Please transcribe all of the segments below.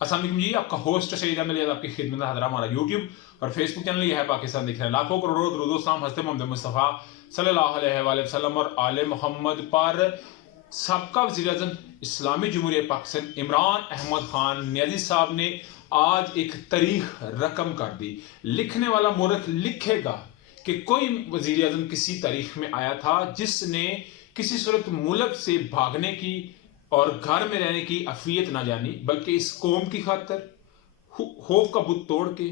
अस्सलाम वालेकुम जी, आपका होस्ट सईद अहमद आपकी खिदमत में हाजिर हमारा यूट्यूब और फेसबुक चैनल ये है पाकिस्तान दिख रहे हैं। लाखों करोड़ों दुरूद सलाम हज़रत मोहम्मद मुस्तफ़ा सल्लल्लाहु अलैहि वसल्लम और आले मोहम्मद पर सबका वज़ीर-ए-आज़म इस्लामी जमहूरियत पाकिस्तान इमरान अहमद खान नियाज़ी साहब ने आज एक तारीख रकम कर दी। लिखने वाला मूर्ख लिखेगा कि कोई वज़ीर-ए-आज़म किसी तारीख में आया था जिसने किसी सूरत मुल्क से भागने की और घर में रहने की अफियत ना जानी, बल्कि इस कौम की खातर खौफ का बुत तोड़ के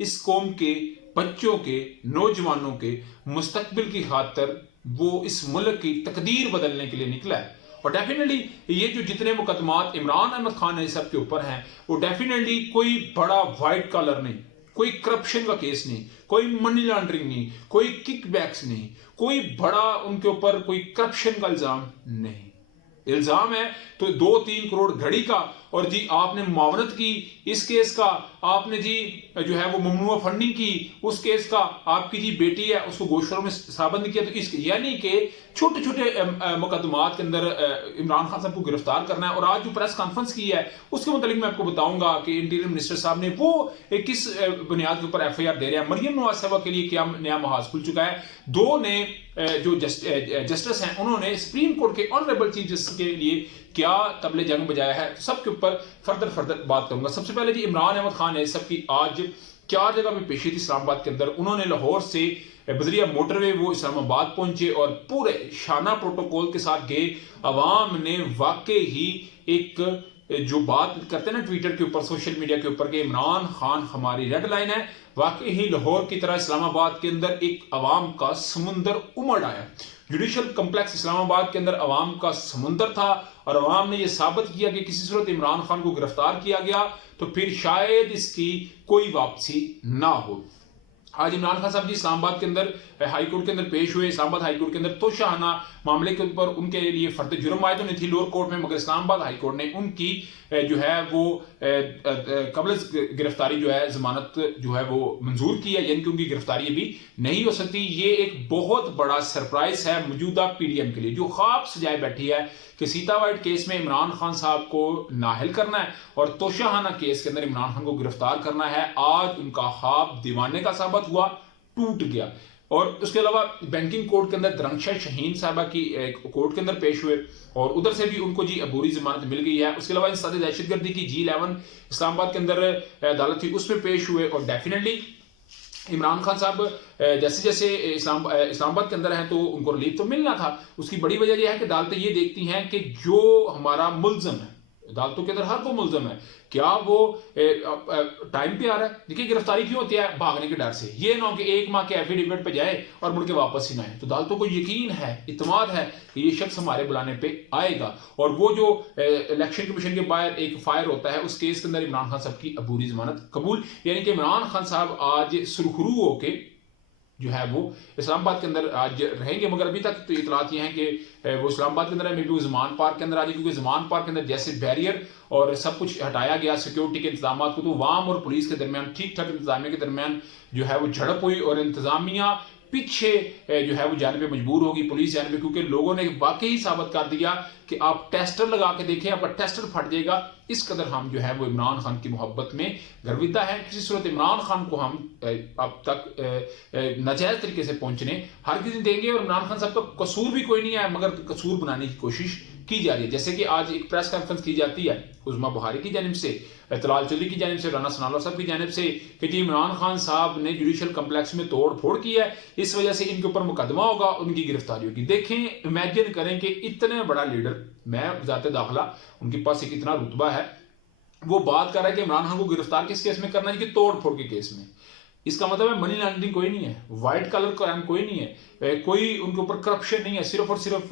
इस कौम के बच्चों के नौजवानों के मुस्तकबिल की खातर वो इस मुल्क की तकदीर बदलने के लिए निकला है। और डेफिनेटली ये जो जितने मुकदमात इमरान अहमद खान ने सब के ऊपर हैं, वो डेफिनेटली कोई बड़ा वाइट कॉलर नहीं, कोई करप्शन का केस नहीं, कोई मनी लॉन्ड्रिंग नहीं, कोई किकबैक्स नहीं, कोई बड़ा उनके ऊपर कोई करप्शन का इल्जाम नहीं। इल्जाम है तो 2-3 करोड़ घड़ी का, और जी आपने मुआवनत की इस केस का, आपने जी जो है वो ममनुआ फंडिंग की उस केस का, आपकी जी बेटी है उसको गोशरों में साबित नहीं किया, तो इस यानी कि छोटे छोटे मुकदमात के अंदर इमरान खान साहब को गिरफ्तार करना है। और आज जो प्रेस कॉन्फ्रेंस की है उसके मुतालिक मैं आपको बताऊंगा कि इंटीरियर मिनिस्टर साहब ने वो किस बुनियाद के ऊपर FIR दे रहे हैं। मरियम नवाज साहबा के लिए क्या नया महाज खुल चुका है। दो ने जो जस्टिस हैं उन्होंने सुप्रीम कोर्ट के ऑनरेबल चीफ जस्टिस के लिए क्या तबले जंग बजाया है, सबके ऊपर फर्दर बात करूंगा। सबसे पहले जी इमरान अहमद खान है सबकी आज 4 जगह पे पेशी थी इस्लामाबाद के अंदर। उन्होंने लाहौर से बजरिया मोटरवे वो इस्लामाबाद पहुंचे और पूरे शाना प्रोटोकॉल के साथ गए। अवाम ने वाकई ही एक जो बात करते हैं ना ट्विटर के ऊपर सोशल मीडिया के ऊपर कि इमरान खान हमारी रेड लाइन है, वाकई ही लाहौर की तरह इस्लामाबाद के अंदर एक अवाम का समुंदर उमड़ आया। जुडिशल कम्प्लेक्स इस्लामाबाद के अंदर अवाम का समुंदर था और अवाम ने यह साबित किया कि किसी सूरत इमरान खान को गिरफ्तार किया गया तो फिर शायद इसकी कोई वापसी ना हो। आज इमरान खान साहब जी इस्लामाबाद के अंदर हाई कोर्ट के अंदर पेश हुए। इस्लामाबाद हाई कोर्ट के अंदर तोशाहाना मामले के ऊपर उनके लिए फर्द जुर्म आयद नहीं थी लोअर कोर्ट में, मगर इस्लामाबाद हाई कोर्ट ने उनकी जो है वो कबल गिरफ्तारी जो है जमानत जो है वो मंजूर की है, यानी कि उनकी गिरफ्तारी भी नहीं हो सकती। ये एक बहुत बड़ा सरप्राइज है मौजूदा PDM के लिए, जो ख्वाब सजाए बैठी है कि सीता वाइट केस में इमरान खान साहब को नाहल करना है और तोशाहाना केस के अंदर इमरान खान को गिरफ्तार करना है। आज उनका ख्वाब दीवाने का साबित हुआ, टूट गया। और उसके अलावा बैंकिंग कोर्ट के अंदर दरंगशाह शहीन साहबा की कोर्ट के अंदर पेश हुए और उधर से भी उनको जी अबूरी जमानत मिल गई है। उसके अलावा इंसदाद दहशतगर्दी की G11 इस्लामाबाद के अंदर अदालत थी, उसमें पेश हुए। और डेफिनेटली इमरान खान साहब जैसे जैसे इस्लामाबाद के अंदर हैं तो उनको रिलीफ तो मिलना था। उसकी बड़ी वजह यह है कि अदालतें ये देखती हैं कि जो हमारा मुल्जम है, अदालतों के अंदर हर को मुल्जम है, क्या वो टाइम पे आ रहा है। देखिए गिरफ्तारी क्यों होती है, भागने के डर से। ये ना हो कि 1 माह के एफिडेविट पे जाए और मुड़ के वापस ही ना आए। तो अदालतों को यकीन है, इत्मीनान है कि ये शख्स हमारे बुलाने पे आएगा। और वो जो इलेक्शन कमीशन के बाहर एक फायर होता है उस केस के अंदर इमरान खान साहब की अबूरी जमानत कबूल, यानी कि इमरान खान साहब आज सुरखरू होके जो है वो इस्लामाबाद के अंदर आज रहेंगे। मगर अभी तक तो इतलात ये हैं कि वो इस्लामाबाद के अंदर है, मे बी वो ज़मान पार्क के अंदर आ जाए, क्योंकि ज़मान पार्क के अंदर जैसे बैरियर और सब कुछ हटाया गया सिक्योरिटी के इंतजाम को, तो अवाम और पुलिस के दरमियान ठीक ठाक इंतजामिया के दरमियान जो है वो झड़प हुई और इंतजामिया पीछे जो है वो जाने पे मजबूर होगी, पुलिस जाने पे, क्योंकि लोगों ने वाकई ही साबित कर दिया कि आप टेस्टर लगा के देखें, आपका टेस्टर फट जाएगा। इस कदर हम जो है वो इमरान खान की मोहब्बत में गर्विदा है। किसी सूरत इमरान खान को हम अब तक नाजायज तरीके से पहुंचने हर किसी देंगे। और इमरान खान साहब का कसूर भी कोई नहीं है, मगर कसूर बनाने की कोशिश की जा रही है। जैसे कि आज एक प्रेस कॉन्फ्रेंस की जाती है उस्मा बुहारी की जानिब से, तलाल चौधरी की जानिब से, राना सनाउल्लाह साहब की जानिब से कि जी इमरान खान साहब ने जुडिशल कम्प्लेक्स में तोड़ फोड़ की है, इस वजह से इनके ऊपर मुकदमा होगा, उनकी गिरफ्तारी होगी। देखें, इमेजिन करें कि इतने बड़ा लीडर, मैं वज़ारत दाखिला, उनके पास एक इतना रुतबा है, वो बात कर रहा है कि इमरान खान को गिरफ्तार किस केस में करना है, कि तोड़ फोड़ के केस में। इसका मतलब है मनी लॉन्ड्रिंग कोई नहीं है, व्हाइट कलर क्राइम कोई नहीं है, कोई उनके ऊपर करप्शन नहीं है, सिर्फ और सिर्फ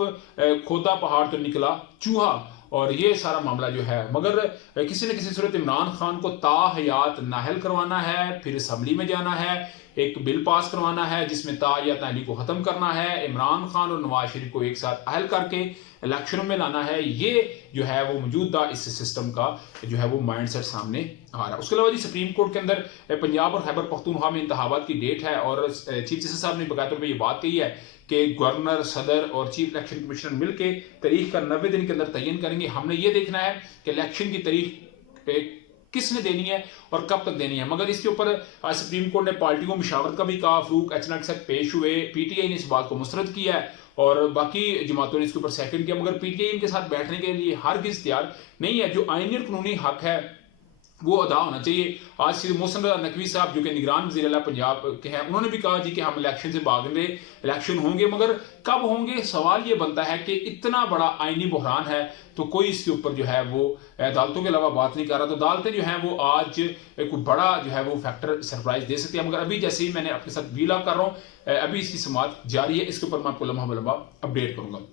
खोदा पहाड़ तो निकला चूहा, और ये सारा मामला जो है। मगर किसी न किसी सूरत इमरान खान को ताहयात नाहल करवाना है, फिर असम्बली में जाना है, एक बिल पास करवाना है जिसमें ताहयात नाहली को खत्म करना है, इमरान खान और नवाज शरीफ को एक साथ अहल करके इलेक्शनों में लाना है। ये जो है वो मौजूदा इस सिस्टम का जो है वो माइंडसेट सामने आ रहा है। उसके अलावा जी सुप्रीम कोर्ट के अंदर पंजाब और खैबर पख्तूनख्वा में इंतखाबात की डेट है और चीफ जस्टिस साहब ने बकायदा तौर पर यह बात कही है कि गवर्नर, सदर और चीफ इलेक्शन कमिश्नर मिलकर तारीख का 90 दिन के अंदर तयन करेंगे। हमने ये देखना है कि इलेक्शन की तारीख किसने देनी है और कब तक देनी है। मगर इसके ऊपर आज सुप्रीम कोर्ट ने पार्टी को मशावरत का भी कहा, फरूक एचना के साथ पेश हुए, पीटीआई ने इस बात को मुस्तरद किया है और बाकी जमातों ने इसके ऊपर सेकंड किया, मगर पीटीआई इनके साथ बैठने के लिए हरगिज़ तैयार नहीं है। जो आईनी और कानूनी हक है वो अदा होना चाहिए। आज श्री मोहसिन रज़ा नकवी साहब जो कि निगरान वज़ीर आला पंजाब के हैं, उन्होंने भी कहा जी कि हम इलेक्शन से भाग रहे, इलेक्शन होंगे मगर कब होंगे। सवाल ये बनता है कि इतना बड़ा आईनी बहरान है तो कोई इसके ऊपर जो है वो अदालतों के अलावा बात नहीं कर रहा। तो अदालतें जो हैं वो आज कोई बड़ा जो है वो फैक्टर सरप्राइज दे सकती है। मगर अभी जैसे ही मैंने आपके साथ वीला कर रहा हूँ, अभी इसकी समाअत जारी है, इसके ऊपर मैं आपको लम्हा बलम्हा अपडेट करूंगा।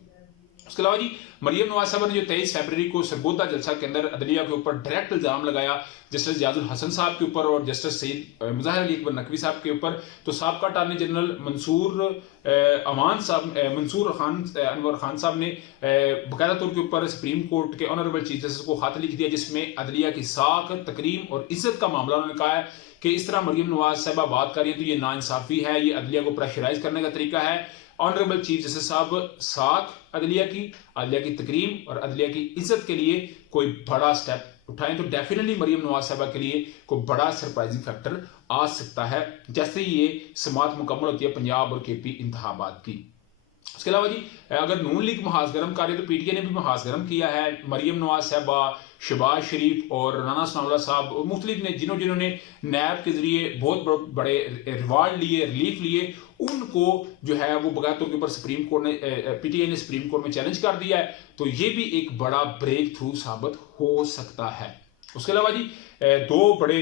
उसके अलावा जी मरियम नवाज साहब ने जो 23 फरवरी को सरगोदा जलसा के अंदर अदलिया के ऊपर डायरेक्ट इल्जाम लगाया जस्टिस जियादुल हसन साहब के ऊपर और जस्टिस सईद मुज़ाहिर अली अकबर नकवी साहब के ऊपर, तो साबका अटॉर्नी जनरल मंसूर अनवर खान साहब ने बाकायदा तौर के ऊपर सुप्रीम कोर्ट के ऑनरेबल चीफ जस्टिस को खत लिख दिया जिसमें अदलिया की साख, तकरीम और इज्जत का मामला उन्होंने कहा है कि इस तरह मरियम नवाज साहबा बात कर रही है तो ये नाइंसाफी है, ये अदलिया को प्रेशराइज करने का तरीका है। ऑनरेबल चीफ जस्टिस साहब साख अदलिया की तकरीम और अदलिया की इज्जत के लिए कोई बड़ा स्टेप उठाएं तो डेफिनेटली मरियम नवाज साहबा के लिए कोई बड़ा सरप्राइजिंग फैक्टर आ सकता है जैसे ही ये समाअत मुकम्मल होती है पंजाब और केपी इंतखाबात की। उसके अलावा जी अगर नून लीग महाज गर्म कर रही है तो पीटीआई ने भी महाज गर्म किया है। मरियम नवाज साहबा, शहबाज शरीफ और राना सनाउल्लाह साहब और मुख्तलिफ ने जिन्होंने नैब के जरिए बहुत बड़े रिवार्ड लिए, रिलीफ लिए, उनको जो है वो बगैर तौर के ऊपर सुप्रीम कोर्ट ने पीटीआई ने सुप्रीम कोर्ट में चैलेंज कर दिया है। तो ये भी एक बड़ा ब्रेक थ्रू साबित हो सकता है। उसके अलावा जी दो बड़े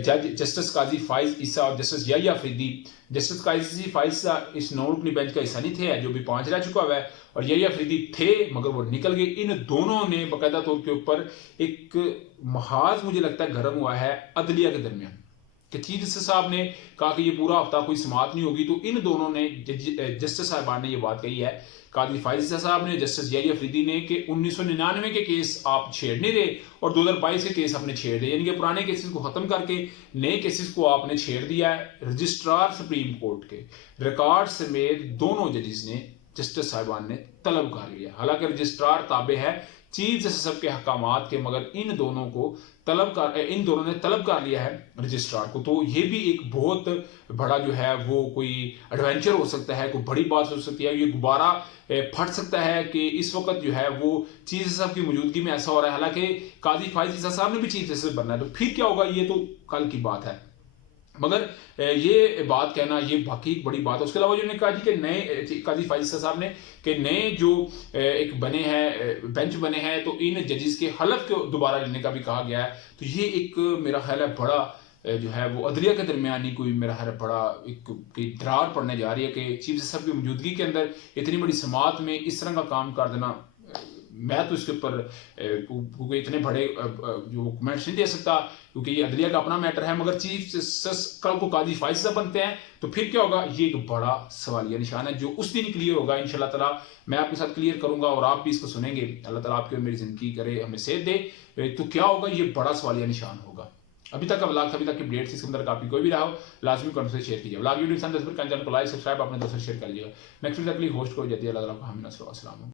जज जस्टिस काजी फाइज ईसा और जस्टिस याहिया अफरीदी, जस्टिस काजी फाइज ईसा इस नॉन रुकनी बेंच का हिस्सा नहीं थे, जो भी 5 रह चुका हुआ है, और याहिया अफरीदी थे मगर वो निकल गए। इन दोनों ने बाकायदा तौर के ऊपर एक महाज मुझे लगता है गर्म हुआ है अदलिया के दरमियान कि चीफ जस्टिस साहब ने कहा कि ये पूरा हफ्ता कोई समाअत नहीं होगी, तो इन दोनों ने जस्टिस साहबान ने ये बात कही है, काजी फाइज साहब ने, जस्टिस याहिया अफरीदी ने, कि 1999 के केस आप छेड़ नहीं रहे और 2022 के केस आपने छेड़ रहे, यानी कि पुराने केसेस को खत्म करके नए केसेस को आपने छेड़ दिया है। रजिस्ट्रार सुप्रीम कोर्ट के रिकॉर्ड समेत दोनों जजेस ने, जस्टिस साहिबान ने तलब कर लिया। हालांकि रजिस्ट्रार ताबे है चीफ जस्टिस के हकामात के, मगर इन दोनों ने तलब कर लिया है रजिस्ट्रार को। तो ये भी एक बहुत बड़ा जो है वो कोई एडवेंचर हो सकता है, कोई बड़ी बात हो सकती है। ये गुब्बारा फट सकता है कि इस वक्त जो है वो चीफ जस्टिस की मौजूदगी में ऐसा हो रहा है। हालांकि काजी फाइज ईसा साहब ने भी चीफ जस्टिस बनना है, तो फिर क्या होगा ये तो कल की बात है, मगर ये बात कहना ये बाकी एक बड़ी बात है। उसके अलावा उन्होंने कहा जी कि नए काजी फाइज साहब ने कि नए जो एक बने हैं बेंच बने हैं तो इन जजेस के हलफ को दोबारा लेने का भी कहा गया है। तो ये एक मेरा ख्याल है बड़ा जो है वो अदलिया के दरमियान ही कोई मेरा ख्याल है बड़ा एक दरार पड़ने जा रही है कि चीफ जस्टिस की मौजूदगी के अंदर इतनी बड़ी समाअत में इस तरह का काम कर देना। मैं तो इसके ऊपर क्योंकि इतने बड़े जो कमेंट्स नहीं दे सकता क्योंकि ये अदलिया का अपना मैटर है, मगर चीफ जस्टिस कल को काजी फाइज साहब बनते हैं तो फिर क्या होगा, ये एक बड़ा सवालिया निशान है जो उस दिन क्लियर होगा इंशाल्लाह ताला। मैं आपके साथ क्लियर करूंगा और आप भी इसको सुनेंगे। अल्लाह ताला आपकी और मेरी जिंदगी करे, हमें सेहत दे। तो क्या होगा, ये बड़ा सवालिया निशान होगा। अभी तक का व्लॉग था, अभी तक की अपडेट्स इसके अंदर काफी कोई भी रहा हो लाजमी कमेंट से शेयर कीजिए। व्लॉग वीडियो को लाइक सब्सक्राइब अपने दोस्तों से शेयर कर लीजिएगा। नेक्स्ट वीडियो के लिए होस्ट को जल्दी अल्लाह ताला को हमें नस्र व सलाम।